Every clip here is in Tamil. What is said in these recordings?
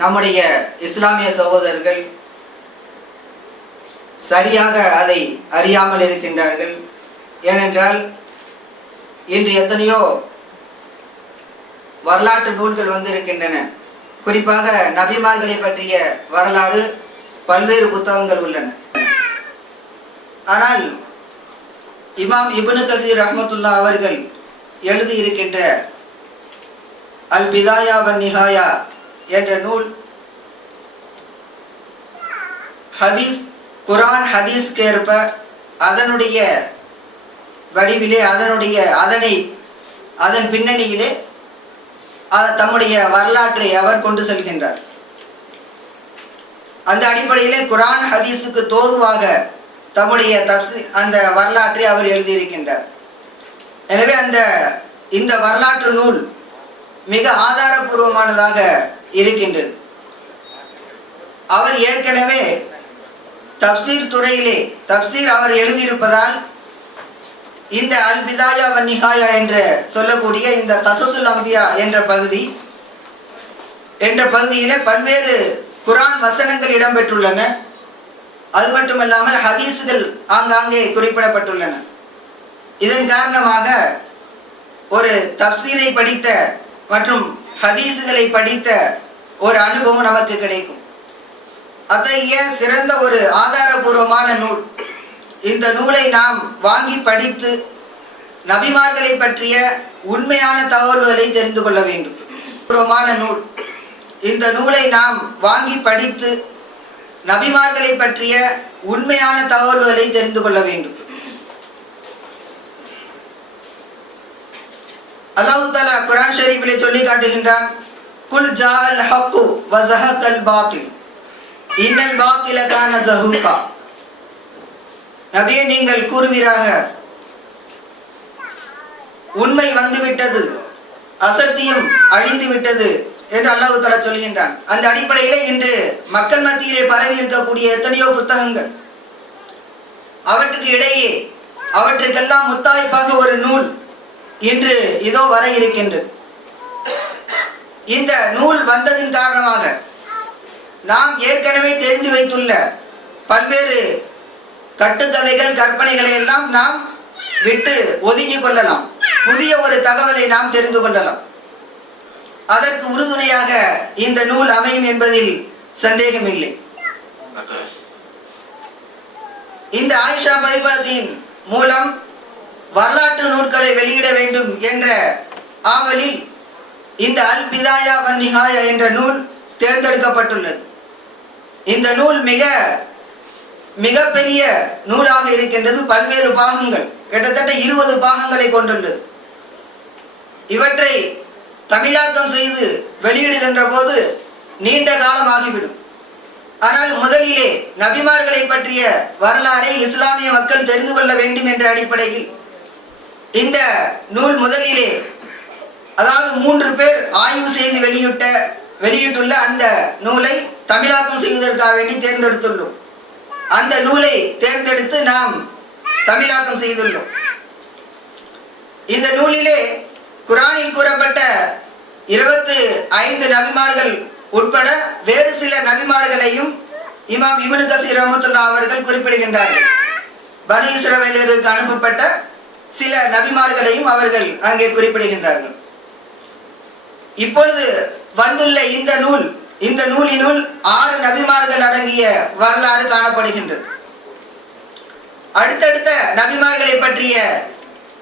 நம்முடைய இஸ்லாமிய சகோதரர்கள் சரியாக அதை அறியாமல் இருக்கின்றார்கள். ஏனென்றால் இன்று எத்தனையோ வரலாற்று நூல்கள் வந்திருக்கின்றன. குறிப்பாக நபிமார்களை பற்றிய வரலாறு பல்வேறு புத்தகங்கள் உள்ளன. ஆனால் இமாம் இப்னு கஸீர் ரஹ்மத்துல்லா அவர்கள் எழுதியிருக்கின்ற அல் பிதாயா வன் நிஹாயா என்ற நூல் ஹதீஸ் குர்ஆன் ஹதீஸ்க்கு ஏற்ப அதனுடைய வடிவிலே அதன் பின்னணியிலே தம்முடைய வரலாற்றை அவர் கொண்டு செல்கின்றார். அந்த அடிப்படையிலே குர்ஆன் ஹதீஸுக்கு தோதுவாக தம்முடைய அந்த வரலாற்றை அவர் எழுதியிருக்கின்றார். எனவே இந்த வரலாற்று நூல் மிக ஆதாரபூர்வமானதாக இருக்கின்றது. அவர் ஏற்கனவே தப்சீர் துறையிலே தப்சீர் அவர் எழுதியிருப்பதால் இந்த அல் பிதாயா வன் நிஹாயா என்று சொல்லக்கூடிய இந்த கஸஸுல் அம்பியா என்ற பகுதியிலே பல்வேறு குர்ஆன் வசனங்கள் இடம்பெற்றுள்ளன. அது மட்டுமல்லாமல் ஹதீஸ்கள் ஆங்காங்கே குறிப்பிடப்பட்டுள்ளன. இதன் காரணமாக ஒரு தப்சீரை படித்த மற்றும் ஹதீஸ்களை படித்த ஒரு அனுபவம் நமக்கு கிடைக்கும். அத்தகைய சிறந்த ஒரு ஆதாரபூர்வமான நூல். இந்த நூலை நாம் வாங்கி படித்து நபிமார்களை பற்றிய உண்மையான தகவல்களை தெரிந்து கொள்ள வேண்டும். பூர்வமான நூல். இந்த நூலை நாம் வாங்கி படித்து நபிமார்களை பற்றிய உண்மையான தகவல்களை தெரிந்து கொள்ள வேண்டும். அல்லாஹ் தஆலா குர்ஆன் ஷரீஃபிலே சொல்லி காட்டுகின்றான், குல் ஜாஅல் ஹக்கு வ ஸஹகல் பாத்தில் இன்னல் பாத்தில கான ஸஹூகா. நபியே, நீங்கள் கூறுவீராக, உண்மை வந்துவிட்டது, அசத்தியம் அழிந்து விட்டது என்று அல்லாஹ் தஆலா சொல்கின்றான். அந்த அடிப்படையிலே இன்று மக்கள் மத்தியிலே பரவி இருக்கக்கூடிய எத்தனையோ புத்தகங்கள், அவற்றுக்கு இடையே அவற்றுக்கெல்லாம் முத்தாய்ப்பாக ஒரு நூல் இன்று இதோ வர இருக்கின்றது. இந்த நூல் வந்ததின் காரணமாக நாம் ஏற்கனவே தெரிந்து வைத்துள்ள பல்வேறு கட்டுக்கதைகள் கற்பனைகளை எல்லாம் நாம் விட்டு ஒதுங்கிக் கொள்ளலாம். புதிய ஒரு தகவலை நாம் தெரிந்து கொள்ளலாம். அதற்கு உறுதுணையாக இந்த நூல் அமையும் என்பதில் சந்தேகமில்லை. இந்த ஆயிஷா பதிப்பகத்தின் மூலம் வரலாற்று நூல்களை வெளியிட வேண்டும் என்ற ஆவலில் இந்த அல் பிதாயா வன் நிஹாயா என்ற நூல் தேர்ந்தெடுக்கப்பட்டுள்ளது. இந்த நூல் மிக பெரிய நூலாக இருக்கின்றது. பல்வேறு பாகங்கள், கிட்டத்தட்ட 20 பாகங்களை கொண்டுள்ளது. இவற்றை தமிழாக்கம் செய்து வெளியிடுகின்ற போது நீண்ட காலமாகிவிடும். ஆனால் முதலிலே நபிமார்களை பற்றிய வரலாறை இஸ்லாமிய மக்கள் தெரிந்து கொள்ள வேண்டும் என்ற அடிப்படையில் இந்த நூல் முதலிலே, அதாவது 3 பேர் ஆய்வு செய்து வெளியிட்டுள்ள அந்த நூலை தமிழாக்கம் செய்வதற்காக வேண்டி தேர்ந்தெடுத்துள்ளோம். அந்த நூலை தேர்ந்தெடுத்து நாம் தமிழாக்கம் செய்துள்ளோம். இந்த நூலிலே குர்ஆனில் கூறப்பட்ட 25 நபிமார்கள் உட்பட வேறு சில நபிமார்களையும் இமாம் இப்னு கஸீர் ரஹ்மத்துல்லா அவர்கள் குறிப்பிடுகின்றார்கள். பனி இஸ்ரவேலருக்கு அனுப்பப்பட்ட சில நபிமார்களையும் அவர்கள் அங்கே குறிப்பிடுகின்றார்கள். இப்பொழுது வந்துள்ள இந்த நூலினுள் 6 நபிமார்கள் அடங்கிய வரலாறு காணப்படுகின்றது. அடுத்தடுத்த நபிமார்களை பற்றிய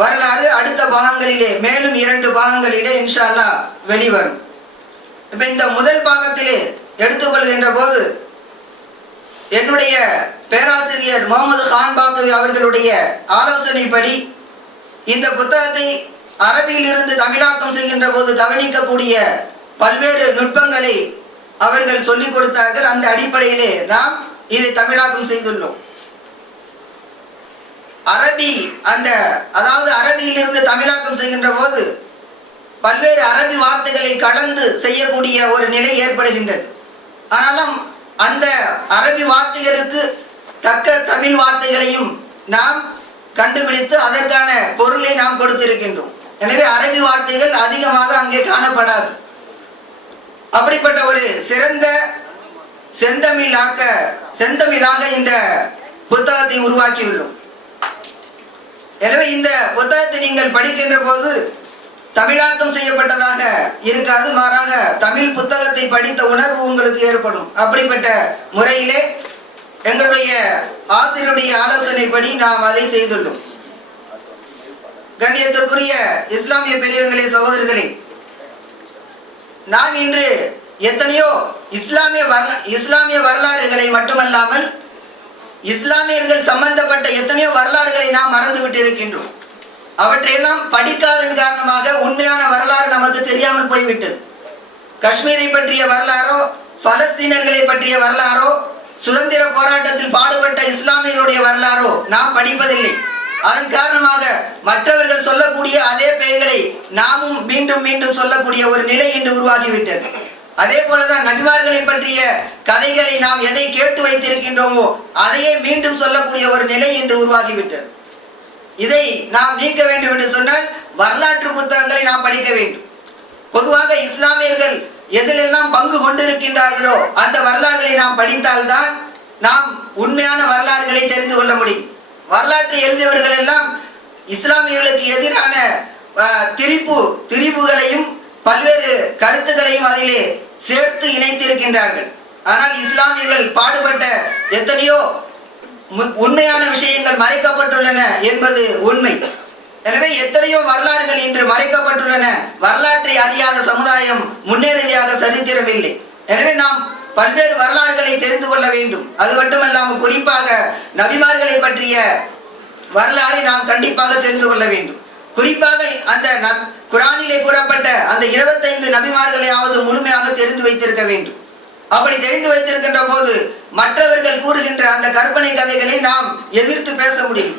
வரலாறு அடுத்த பாகங்களிலே, மேலும் 2 பாகங்களிலே இன்ஷா அல்லாஹ் வெளிவரும். இப்ப இந்த முதல் பாகத்திலே எடுத்துக்கொள்கின்ற போது என்னுடைய பேராசிரியர் முகமது கான் பாக்கவி அவர்களுடைய ஆலோசனைப்படி இந்த புத்தகத்தை அரபியிலிருந்து தமிழாக்கம் செய்கின்ற போது கவனிக்கக்கூடிய பல்வேறு நுட்பங்களை அவர்கள் சொல்லிக் கொடுத்தார்கள். அந்த அடிப்படையிலே நாம் இதை தமிழாக்கம் செய்துள்ளோம். அதாவது அரபியிலிருந்து தமிழாக்கம் செய்கின்ற போது பல்வேறு அரபி வார்த்தைகளை கலந்து செய்யக்கூடிய ஒரு நிலை ஏற்படுகின்றது. ஆனாலும் அந்த அரபி வார்த்தைகளுக்கு தக்க தமிழ் வார்த்தைகளையும் நாம் கண்டுபிடித்து அதற்கான பொருளை நாம் கொடுத்திருக்கின்றோம். எனவே அரபி வார்த்தைகள் அதிகமாக அங்கே காணப்படாது. அப்படிப்பட்ட ஒரு சிறந்த செந்தமிழாக இந்த புத்தகத்தை உருவாக்கியுள்ளோம். எனவே இந்த புத்தகத்தை நீங்கள் படிக்கின்ற போது தமிழாக்கம் செய்யப்பட்டதாக இருக்காது, மாறாக தமிழ் புத்தகத்தை படித்த உணர்வு உங்களுக்கு ஏற்படும். அப்படிப்பட்ட முறையிலே எங்களுடைய ஆசிரியருடைய ஆலோசனைப்படி நாம் அதை செய்துள்ளோம். கண்ணியத்திற்குரிய இஸ்லாமிய பெரியவர்களே, சகோதரர்களே, நாம் இன்று எத்தனையோ இஸ்லாமிய வரலாறுகளை மட்டுமல்லாமல் இஸ்லாமியர்கள் சம்பந்தப்பட்ட எத்தனையோ வரலாறுகளை நாம் மறந்துவிட்டு இருக்கின்றோம். அவற்றையெல்லாம் படிக்காதன் காரணமாக உண்மையான வரலாறு நமக்கு தெரியாமல் போய்விட்டது. காஷ்மீரை பற்றிய வரலாறோ, பலஸ்தீனர்களை பற்றிய வரலாறோ, சுதந்திர போராட்டத்தில் பாடுபட்ட இஸ்லாமியர்களுடைய வரலாறோ நாம் படிப்பதில்லை. அதன் காரணமாக மற்றவர்கள் சொல்லக்கூடிய அதே பெயர்களை நாமும் மீண்டும் மீண்டும் சொல்லக்கூடிய ஒரு நிலை இன்று உருவாகிவிட்டது. அதே போலதான் நபிமார்களை பற்றிய கதைகளை நாம் எதை கேட்டு வைத்திருக்கின்றோமோ அதையே மீண்டும் சொல்லக்கூடிய ஒரு நிலை இன்று உருவாகிவிட்டது. இதை நாம் நீக்க வேண்டும் என்று சொன்னால் வரலாற்று புத்தகங்களை நாம் படிக்க வேண்டும். பொதுவாக இஸ்லாமியர்கள் எதிலெல்லாம் பங்கு கொண்டிருக்கின்றார்களோ அந்த வரலாறுகளை நாம் படித்தால்தான் நாம் உண்மையான வரலாறுகளை தெரிந்து கொள்ள முடியும். வரலாற்றை எழுதியவர்கள் எல்லாம் இஸ்லாமியர்களுக்கு எதிரான திரிபுகளையும் பல்வேறு கருத்துக்களையும் அதிலே சேர்த்து இணைத்திருக்கின்றார்கள். ஆனால் இஸ்லாமியர்கள் பாடுபட்ட எத்தனையோ உண்மையான விஷயங்கள் மறைக்கப்பட்டுள்ளன என்பது உண்மை. எனவே எத்தனையோ வரலாறுகள் இன்று மறைக்கப்பட்டுள்ளன. வரலாற்றை அறியாத சமுதாயம் முன்னேறியதாக சரித்திரம் இல்லை. எனவே நாம் பல்வேறு வரலாறுகளை தெரிந்து கொள்ள வேண்டும். அது மட்டுமல்லாமல் குறிப்பாக நபிமார்களை பற்றிய வரலாறை நாம் கண்டிப்பாக தெரிந்து கொள்ள வேண்டும். குறிப்பாக அந்த குரானிலே கூறப்பட்ட அந்த 25 நபிமார்களையாவது முழுமையாக தெரிந்து வைத்திருக்க வேண்டும். அப்படி தெரிந்து வைத்திருக்கின்ற போது மற்றவர்கள் கூறுகின்ற அந்த கற்பனை கதைகளை நாம் எதிர்த்து பேச முடியும்.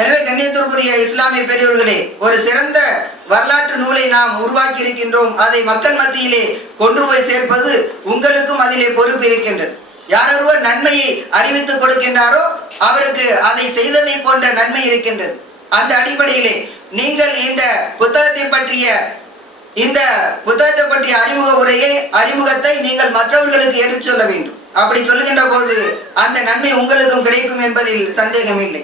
எனவே கண்ணியத்திற்குரிய இஸ்லாமிய பெரியவர்களே, ஒரு சிறந்த வரலாற்று நூலை நாம் உருவாக்கி இருக்கின்றோம். அதை மக்கள் மத்தியிலே கொண்டு போய் சேர்ப்பது உங்களுக்கும் அதிலே பொறுப்பு இருக்கின்றது. யாரொருவர் நன்மையை அறிவித்துக் கொடுக்கின்றாரோ அவருக்கு அதை செய்ததை போன்ற நன்மை இருக்கின்றது. அந்த அடிப்படையிலே நீங்கள் இந்த புத்தகத்தை பற்றிய அறிமுகத்தை நீங்கள் மற்றவர்களுக்கு எடுத்து சொல்ல வேண்டும். அப்படி சொல்லுகின்ற போது அந்த நன்மை உங்களுக்கும் கிடைக்கும் என்பதில் சந்தேகம் இல்லை.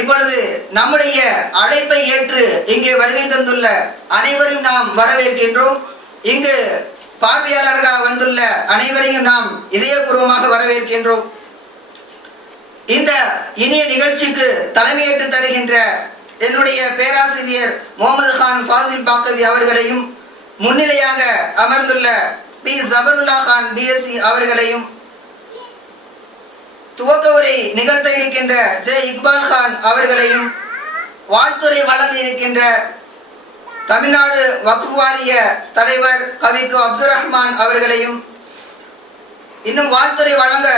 இப்பொழுது நம்முடைய அழைப்பை ஏற்று இங்கே வருகை தந்துள்ள அனைவரையும் நாம் வரவேற்கின்றோம். இங்கு பார்வையாளர்களாக வந்துள்ள அனைவரையும் நாம் இதயபூர்வமாக வரவேற்கின்றோம். இந்த இனிய நிகழ்ச்சிக்கு தலைமையேற்று தருகின்ற என்னுடைய பேராசிரியர் முகமது கான் ஃபாசில் பாக்கவி அவர்களையும், முன்னிலையாக அமர்ந்துள்ள பி ஜபருல்லா கான் பிஎஸ்சி அவர்களையும், துவக்க உரை நிகழ்த்த இருக்கின்ற ஜே இக்பால் கான் அவர்களையும், வாழ்த்துறை வழங்க இருக்கின்ற தமிழ்நாடு வக்ஃப் வாரிய தலைவர் கவிக்கு அப்துல் ரஹ்மான் அவர்களையும், இன்னும் வாழ்த்துறை வழங்க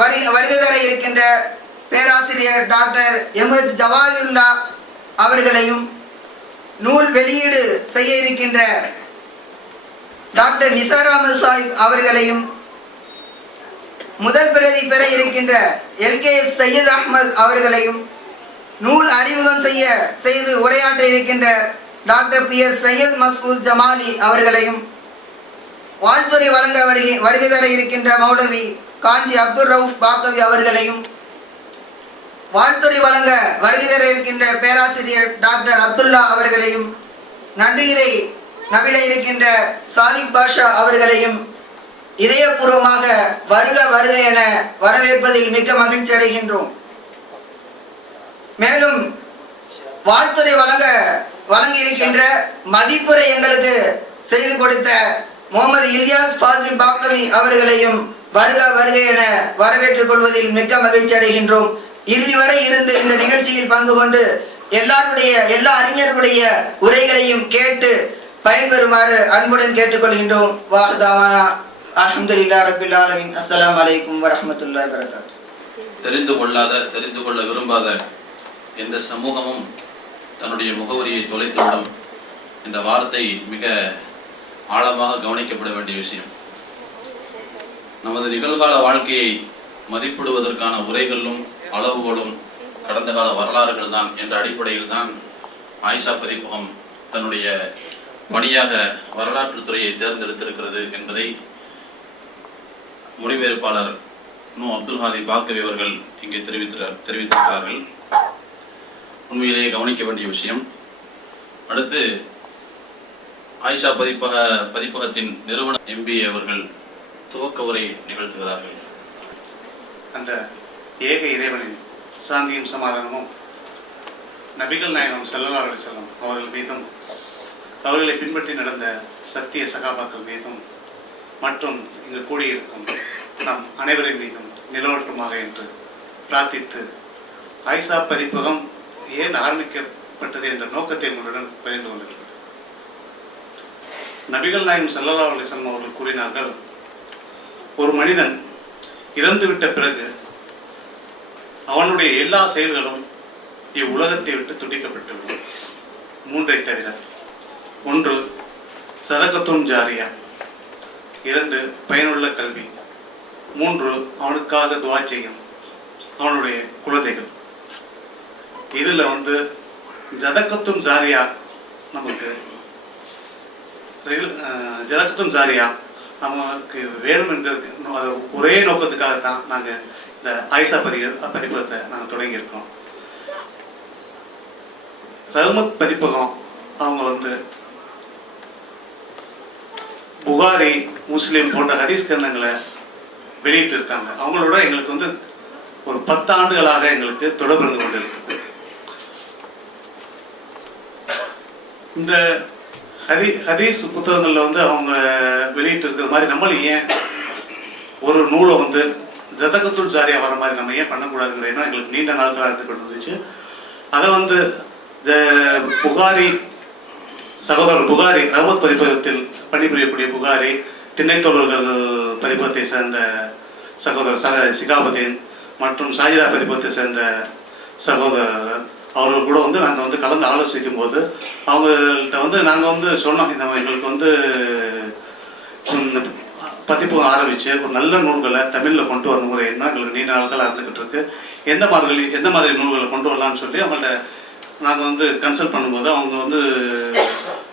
வருகை தர இருக்கின்ற பேராசிரியர் டாக்டர் எம்எச் ஜவாஹிருல்லா அவர்களையும், நூல் வெளியீடு செய்ய இருக்கின்ற டாக்டர் நிசார் அஹமது சாஹிப் அவர்களையும், முதல் பிரதி பெற இருக்கின்ற எல்கே சையத் அஹ்மத் அவர்களையும், நூல் அறிமுகம் செய்து உரையாற்ற இருக்கின்ற doctor P S Syed Masood Jamali அவர்களையும், வாழ்த்துறை வழங்க வருகை தர இருக்கின்ற மௌலவி காஞ்சி அப்துல் ரவுஃப் பாக்கவி அவர்களையும், வாழ்த்துறை வழங்க வருகை தர இருக்கின்ற பேராசிரியர் டாக்டர் அப்துல்லா அவர்களையும், நன்றியுரை நவில இருக்கின்ற சாதிக் பாஷா அவர்களையும் இதயபூர்வமாக வருக வருக என வரவேற்பதில் மிக்க மகிழ்ச்சி அடைகின்றோம். மேலும் வாழ்த்துறை வழங்கியிருக்கின்ற மதிப்புரை எங்களுக்கு செய்து கொடுத்த முகமது இல்யாஸ் ஃபாசில் பாக்கவி அவர்களையும் வருக வருக என வரவேற்றுக் கொள்வதில் மிக்க மகிழ்ச்சி அடைகின்றோம். இறுதி வரை இருந்து இந்த நிகழ்ச்சியில் பங்கு கொண்டு எல்லா அறிஞர்களுடைய உரைகளையும் கேட்டு பயன்பெறுமாறு அன்புடன் கேட்டுக்கொள்கின்றோம். வாஹ்தாவானா அல்ஹம்துலில்லாஹி ரப்பில் ஆலமீன். அஸ்ஸலாமு அலைக்கும் வரஹ்மத்துல்லாஹி வபரகாத்துஹு. தெரிந்து கொள்ள விரும்பாத எந்த சமூகமும் தன்னுடைய முகவரியை தொலைத்துவிடும் என்ற வார்த்தை மிக ஆழமாக கவனிக்கப்பட வேண்டிய விஷயம். நமது நிகழ்கால வாழ்க்கையை மதிப்பிடுவதற்கான உரைகளும் அளவுகளும் கடந்த கால வரலாறுகள் தான் என்ற அடிப்படையில் தான் ஆயிஷா பதிப்பகம் தன்னுடைய பணியாக வரலாற்றுத் துறையை தேர்ந்தெடுத்திருக்கிறது என்பதை மொழிபெயர்ப்பாளர் அப்துல் ஹாதி பாக்கவி அவர்கள் இங்கே தெரிவித்திருக்கிறார்கள். உண்மையிலேயே கவனிக்க வேண்டிய விஷயம். அடுத்து ஆயிஷா பதிப்பகத்தின் நிறுவன MBA அவர்கள் துவக்க உரை நிகழ்த்துகிறார்கள். அந்த ஏக இறைவனின் சாந்தியும் சமாதானமும் நபிகள் நாயகம் ஸல்லல்லாஹு அலைஹி வஸல்லம் அவர்கள் மீதும் அவர்களை பின்பற்றி நடந்த சத்திய சகாபாக்கள் மீதும் மற்றும் இங்கு கூடியிருக்கும் நம் அனைவரின் மீதும் நிலவட்டுமாக என்று பிரார்த்தித்து ஆயிஷா பதிப்பகம் ஏன் ஆரம்பிக்கப்பட்டது என்ற நோக்கத்தை உங்களுடன் பகிர்ந்து கொள்கிறேன். நபிகள் நாயகம் ஸல்லல்லாஹு அலைஹி வஸல்லம் அவர்கள் கூறினார்கள், ஒரு மனிதன் இறந்துவிட்ட பிறகு அவனுடைய எல்லா செயல்களும் இவ்வுலகத்தை விட்டு துண்டிக்கப்பட்டுவிடும். மூன்றை தவிர: ஒன்று, சதகத்துன் ஜாரியா; இரண்டு, பயனுள்ள கல்வி; மூன்று, அவனுக்காக துஆ செய்யும் அவனுடைய குழந்தைகள். இதுல ஜதகத்துன் ஜாரியா நமக்கு வேணும் என்கிறது ஒரே நோக்கத்துக்காகத்தான் நாங்கள் இந்த ஆயிஷா பதிப்பகத்தை நாங்கள் தொடங்கியிருக்கோம். ரஹ்மத் பதிப்பகம் அவங்க புகாரி, முஸ்லிம் போன்ற ஹதீஸ் கிரந்தங்களை வெளியிட்டு இருக்காங்க. அவங்களோட எங்களுக்கு ஒரு 10 ஆண்டுகளாக எங்களுக்கு தொடர்பு இருந்து கொண்டிருக்கு. இந்த ஹதீஸ் புத்தகங்கள்ல அவங்க வெளியிட்டு இருக்கிற மாதிரி நம்மளும் ஏன் ஒரு நூலை ஜதகத்துல் ஜாரியா வர மாதிரி நம்ம ஏன் பண்ணக்கூடாதுங்கிற எண்ணம் எங்களுக்கு நீண்ட நாட்களாக எடுத்துக்கிட்டு இருந்துச்சு. அதை புகாரி சகோதரர் புகாரி ரஹ்மத் பதிப்பகத்தில் பணிபுரியக்கூடிய புகாரி, திண்ணைத்தோழர்கள் பதிப்பகத்தை சேர்ந்த சகோதரர் சிகாபுதீன் மற்றும் சாஜிதா பதிப்பகத்தை சேர்ந்த சகோதரர் அவர்கள் கூட நாங்கள் கலந்து ஆலோசிக்கும் போது அவங்கள்ட்ட நாங்கள் சொன்னோம், இந்த எங்களுக்கு பதிப்பகம் ஆரம்பித்து ஒரு நல்ல நூல்களை தமிழில் கொண்டு வரணுங்கிற எண்ணம் எங்களுக்கு நீண்ட நாட்களாக இருந்துக்கிட்டு இருக்கு. எந்த மாதிரி நூல்களை கொண்டு வரலாம்னு சொல்லி அவங்கள்ட்ட நாங்கள் கன்சல்ட் பண்ணும்போது அவங்க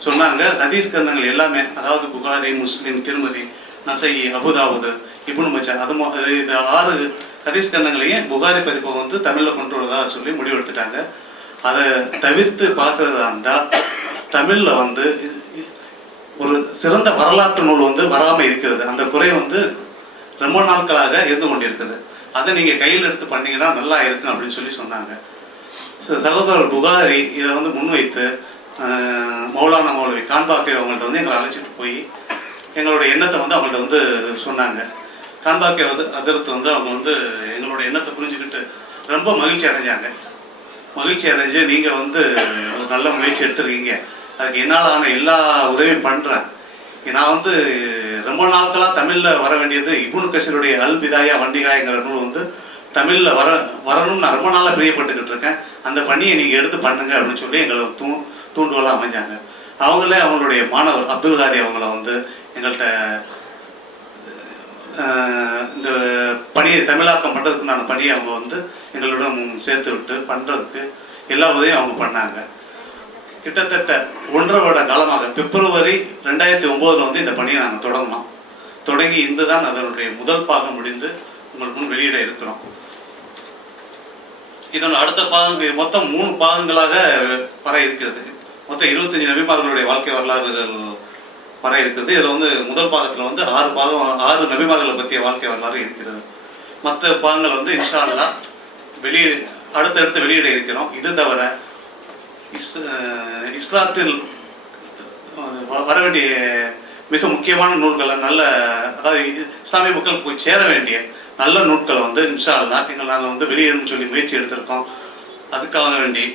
சொன்னாங்க, ஹதீஸ் கிரந்தங்கள் எல்லாமே, அதாவது புகாரி, முஸ்லிம், திருமதி, நசை, அபுதாவுது, இப்னு மஜா, இது 6 ஹதீஸ் கிரந்தங்களையும் புகாரி பதிப்பகம் தமிழில் கொண்டு வரதா சொல்லி முடிவெடுத்துட்டாங்க. அதை தவிர்த்து பார்க்கறதா இருந்தால் தமிழில் ஒரு சிறந்த வரலாற்று நூல் வராமல் இருக்கிறது. அந்த குறை ரொம்ப நாட்களாக இருந்து கொண்டிருக்குது. அதை நீங்கள் கையில் எடுத்து பண்ணீங்கன்னா நல்லா இருக்கும் அப்படின்னு சொல்லி சொன்னாங்க. சகோதரர் புகாரி இதை முன்வைத்து மௌலானா மௌலவி கான்பாக்கே அவங்கள்ட்ட எங்களை அழைச்சிட்டு போய் எங்களுடைய எண்ணத்தை அவங்கள்ட்ட சொன்னாங்க. கான்பாக்கே ஹஜரத் அவங்க எங்களோட எண்ணத்தை புரிஞ்சுக்கிட்டு ரொம்ப மகிழ்ச்சி அடைஞ்சு நீங்கள் ஒரு நல்ல முயற்சி எடுத்துருக்கீங்க, அதுக்கு என்னால் ஆன எல்லா உதவியும் பண்ணுறேன். நான் ரொம்ப நாட்களாக தமிழில் வர வேண்டியது இப்னு கஸீருடைய அல் பிதாயா வண்டிகாயங்கிற நூல் தமிழில் வரணும்னு நான் ரொம்ப நாளாக பிரியப்பட்டுக்கிட்டு இருக்கேன், அந்த பணியை நீங்கள் எடுத்து பண்ணுங்க அப்படின்னு சொல்லி எங்களை தூண்டுகோலாக அமைஞ்சாங்க. அவங்களே அவங்களுடைய மாணவர் அப்துல் ஹாதி அவங்கள எங்கள்கிட்ட இந்த பணியை தமிழாக்கம் பண்ணுறதுக்குண்டான பணியை அவங்க எங்களுடன் சேர்த்து விட்டு பண்ணுறதுக்கு எல்லா உதவியும் அவங்க பண்ணாங்க. கிட்டத்தட்ட 1.5 வருட காலமாக பிப்ரவரி 2009 இந்த பணியை நாங்கள் தொடங்கி இன்று தான் அதனுடைய முதல் பாகம் முடிந்து உங்கள் முன் வெளியிட இருக்கிறோம். இதோட அடுத்த பாகம் மொத்தம் 3 பாகங்களாக வர இருக்கிறது. மொத்தம் 25 நபிமார்களுடைய வாழ்க்கை வரலாறுகள் வர இருக்கிறது. இதில் முதல் பாகத்தில் 6 நபிமார்களை பற்றிய வாழ்க்கை வரலாறு இருக்கிறது. மற்ற பாகங்கள் இன்ஷா அல்லாஹ் அடுத்தடுத்து வெளியிட இருக்கிறோம். இது தவிர இஸ்லாத்தில் வர வேண்டிய மிக முக்கியமான நூல்களை அதாவது இஸ்லாமிய மக்கள் போய் சேர வேண்டிய நல்ல நூட்களை இன்ஷா அல்லாஹ் நாங்கள் வெளியிடணும்னு சொல்லி முயற்சி எடுத்திருக்கோம். அதுக்காக வேண்டி